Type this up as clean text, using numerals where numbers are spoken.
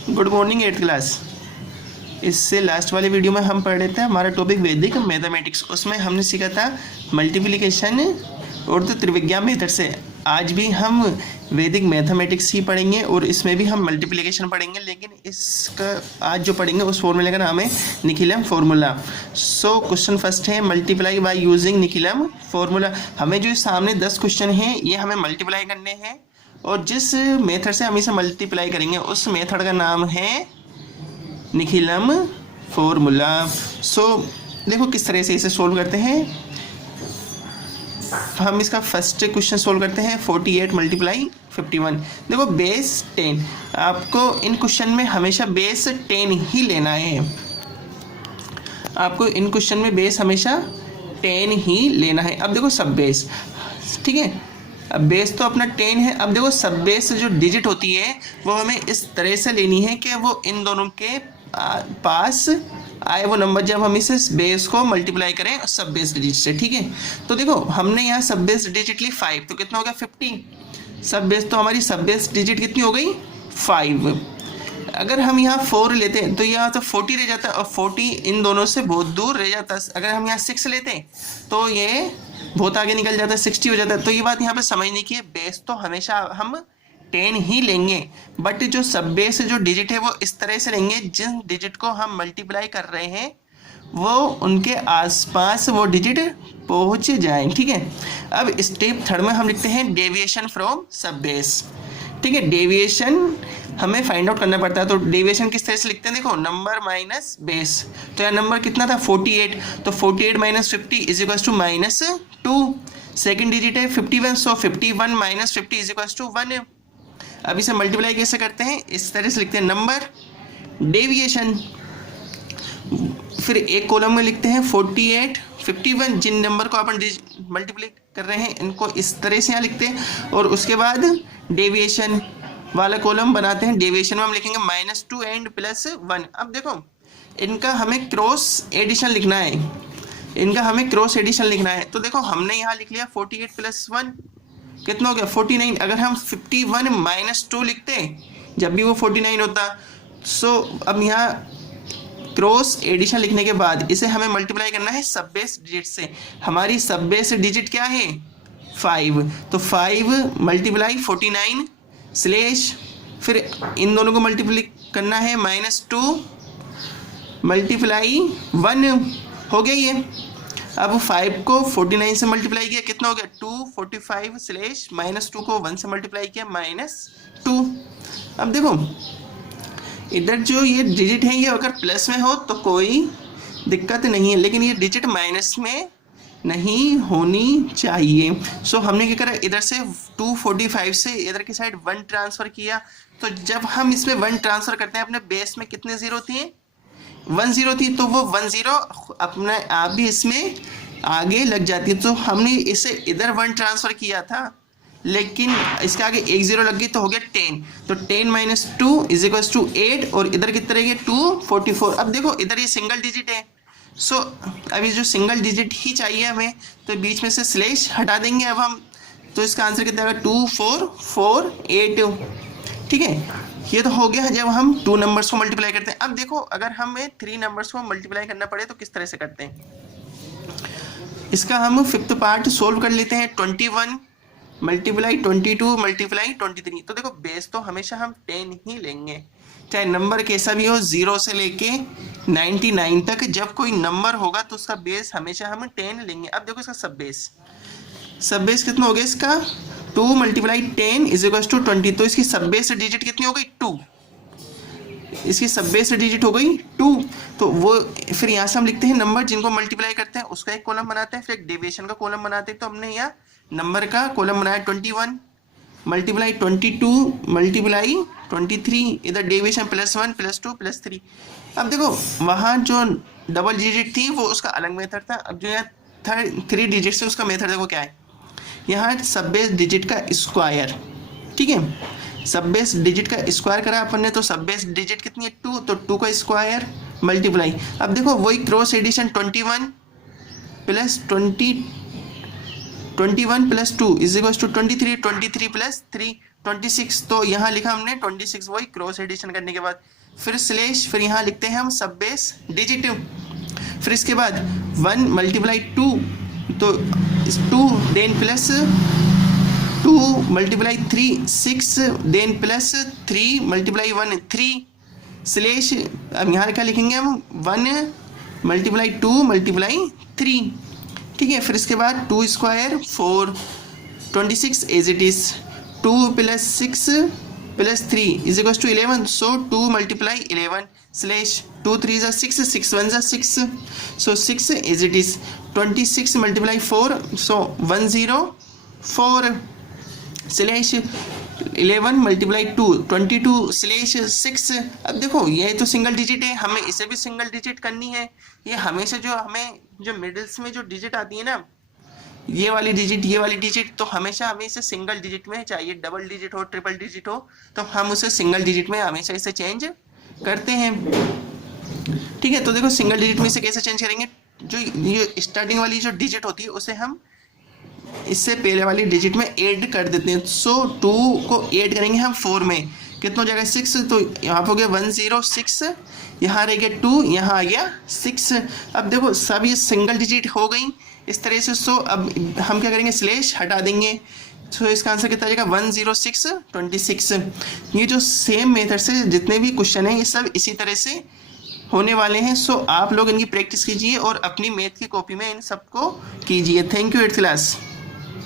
Good morning 8th class. इससे last वाले video में हम पढ़ रहे थे हमारा टॉपिक वैदिक मैथमेटिक्स। उसमें हमने सीखा था मल्टीप्लिकेशन और तो त्रिविज्ञा मेथड से। आज भी हम वैदिक मैथमेटिक्स ही पढ़ेंगे और इसमें भी हम मल्टीप्लिकेशन पढ़ेंगे, लेकिन इसका आज जो पढ़ेंगे उस फॉर्मूले का नाम है Nikhilam formula. So question first है multiply by using Nikhilam formula. हमें जो सामने 10 क्वेश्चन हैं ये हमें मल्टीप्लाई करने हैं और जिस मेथड से हम इसे मल्टीप्लाई करेंगे उस मेथड का नाम है निखिलम फॉर्मूला। सो देखो किस तरह से इसे सोल्व करते हैं। हम इसका फर्स्ट क्वेश्चन सोल्व करते हैं 48 मल्टीप्लाई 51। देखो बेस 10, आपको इन क्वेश्चन में हमेशा बेस 10 ही लेना है। आपको इन क्वेश्चन में बेस हमेशा 10 ही लेना है। अब देखो सब बेस, ठीक है, अब बेस तो अपना 10 है। अब देखो सब बेस जो डिजिट होती है वो हमें इस तरह से लेनी है कि वो इन दोनों के पास आए वो नंबर जब हम इस बेस को मल्टीप्लाई करें सब बेस डिजिट से, ठीक है। तो देखो हमने यहाँ सब बेस डिजिट ली 5, तो कितना हो गया 50। सब बेस तो हमारी सब बेस डिजिट कितनी हो गई 5। अगर हम यहाँ 4 लेते हैं तो यहाँ तो 40 रह जाता है और 40 इन दोनों से बहुत दूर रह जाता है। अगर हम यहाँ 6 लेते हैं तो ये बहुत आगे निकल जाता है, 60 हो जाता है। तो ये बात यहाँ पे समझने की है, बेस तो हमेशा हम 10 ही लेंगे, बट जो सब बेस जो डिजिट है वो इस तरह से लेंगे जिन डिजिट को हम मल्टीप्लाई कर रहे हैं वो उनके आसपास वो डिजिट पहुंच जाए, ठीक है। अब स्टेप थर्ड में हम लिखते हैं डेविएशन फ्रॉम सब बेस, ठीक है। डेविएशन हमें फाइंड आउट करना पड़ता है, तो डेविएशन किस तरह से लिखते हैं, देखो नंबर माइनस बेस। तो यह नंबर कितना था 48, तो 48 माइनस 50 is equal to -2। Second digit है 51, सो 51 माइनस 50 इज इक्वल टू 1। अब इसे मल्टीप्लाई कैसे करते हैं, इस तरह से लिखते हैं नंबर डेविएशन, फिर एक कॉलम में लिखते हैं 48 51। जिन नंबर को अपन मल्टीप्लाई कर रहे हैं इनको इस तरह से यहाँ लिखते हैं और उसके बाद डेविएशन वाला कॉलम बनाते हैं। डेविएशन में हम लिखेंगे -2 एंड +1। अब देखो इनका हमें क्रॉस एडिशन लिखना है, इनका हमें क्रॉस एडिशन लिखना है। तो देखो हमने यहाँ लिख लिया 48 + 1 कितना हो गया 49। अगर हम 51 - 2 लिखते जब भी वो 49 होता। सो अब यहाँ क्रॉस एडिशन लिखने के बाद इसे हमें मल्टीप्लाई करना है सब बेस डिजिट से। हमारी सब बेस डिजिट क्या है 5, तो 5 मल्टीप्लाई 49 स्लेश, फिर इन दोनों को मल्टीप्लाई करना है -2 मल्टीप्लाई 1 हो गया ये। अब 5 को 49 से मल्टीप्लाई किया कितना हो गया 245 स्लेश -2 को 1 से मल्टीप्लाई किया -2। अब देखो इधर जो ये डिजिट है ये अगर प्लस में हो तो कोई दिक्कत नहीं है, लेकिन ये डिजिट माइनस में नहीं होनी चाहिए। सो हमने क्या करा, इधर से 245 से इधर की साइड 1 ट्रांसफ़र किया। तो जब हम इसमें 1 ट्रांसफ़र करते हैं अपने बेस में कितने ज़ीरो थी 1 0 थी, तो वो 1 0 अपने आप भी इसमें आगे लग जाती है। तो हमने इसे इधर 1 ट्रांसफ़र किया था लेकिन इसके आगे 1 0 लग गई तो हो गया 10। तो 10 - 2 इज इक्वल टू 8 और इधर कितने रहेंगे 244। अब देखो इधर ये सिंगल डिजिट है, सो अभी जो सिंगल डिजिट ही चाहिए हमें, तो बीच में से स्लेश हटा देंगे अब हम। तो इसका आंसर कितना आएगा 2448, ठीक है। ये तो हो गया जब हम 2 नंबर्स को मल्टीप्लाई करते हैं। अब देखो अगर हमें 3 नंबर्स को मल्टीप्लाई करना पड़े तो किस तरह से करते हैं। इसका हम 5th पार्ट सोल्व कर लेते हैं 21 मल्टीप्लाई 22 मल्टीप्लाई 23। तो देखो बेस तो हमेशा हम 10 ही लेंगे, चाहे नंबर कैसा भी हो 0 से लेके 99 तक। जब कोई नंबर होगा तो उसका बेस हमेशा हम 10 लेंगे। अब देखो इसका सब बेस कितना हो गया इसका 2 मल्टीप्लाई 10 इज इक्वल टू 20। तो इसकी सब बेस डिजिट कितनी हो गई 2, इसकी सब बेस डिजिट हो गई 2। तो वो फिर यहाँ से हम लिखते हैं नंबर जिनको मल्टीप्लाई करते हैं उसका एक कॉलम बनाते हैं, फिर एक डेविएशन का कॉलम बनाते हैं। तो हमने यहाँ नंबर का कॉलम बनाया 21 मल्टीप्लाई 22 मल्टीप्लाई 23, इधर डेविएशन +1 +2 +3। अब देखो वहाँ जो डबल डिजिट थी वो उसका अलग मेथड था। अब जो यहाँ 3 डिजिट से उसका मेथड देखो क्या है, यहाँ सब बेस डिजिट का स्क्वायर, ठीक है। सब बेस डिजिट का स्क्वायर करा अपन ने, तो सब बेस डिजिट कितनी है 2, तो 2 का स्क्वायर मल्टीप्लाई। अब देखो वही cross addition 21 + 2 is equal to 23 23 + 3 26, तो यहाँ लिखा हमने 26 वही क्रॉस एडिशन करने के बाद, फिर स्लेश, फिर यहाँ लिखते हैं हम सब बेस डिजिट, फिर इसके बाद 1 मल्टीप्लाई 2, तो 2 then plus 2 multiply 3 6 then plus 3 multiply 1 3 slash, अब यहाँ क्या लिखेंगे हम 1 मल्टीप्लाई 2 मल्टीप्लाई 3, ठीक है। फिर इसके बाद 2 square 4, 26 as it is, 2 plus 6 plus 3 is equal to 11, so 2 multiply 11 slash 2 3 जा 6 6 1 जा 6, so 6 as it is, 26 multiply 4, so 104 slash 11 multiply 2 22 slash 6। अब देखो ये तो सिंगल डिजिट है, हमें इसे भी सिंगल डिजिट करनी है। ये हमेशा जो हमें जो मिडिल्स में जो डिजिट आती है ना, ये वाली डिजिट, तो हमेशा हमें इसे सिंगल डिजिट में चाहिए, डबल डिजिट हो ट्रिपल डिजिट हो तो हम उसे सिंगल डिजिट में हमेशा इसे चेंज करते हैं, ठीक है। तो देखो सिंगल डिजिट में इसे कैसे चेंज करेंगे, जो ये स्टार्टिंग वाली जो डिजिट होती है उसे हम इससे पहले वाली डिजिट में ऐड कर देते हैं। सो 2 को ऐड करेंगे हम 4 में, कितना हो जाएगा 6, तो यहाँ हो गया 106, यहाँ रह गया 2, यहाँ आ गया 6। अब देखो सब ये सिंगल डिजिट हो गई इस तरह से। सो अब हम क्या करेंगे, स्लेश हटा देंगे, सो इसका आंसर कितना आ जाएगा 10626। ये जो सेम मेथड से जितने भी क्वेश्चन हैं ये सब इसी तरह से होने वाले हैं। सो आप लोग इनकी प्रैक्टिस कीजिए और अपनी मैथ की कॉपी में इन सबको कीजिए। Thank you 8th class.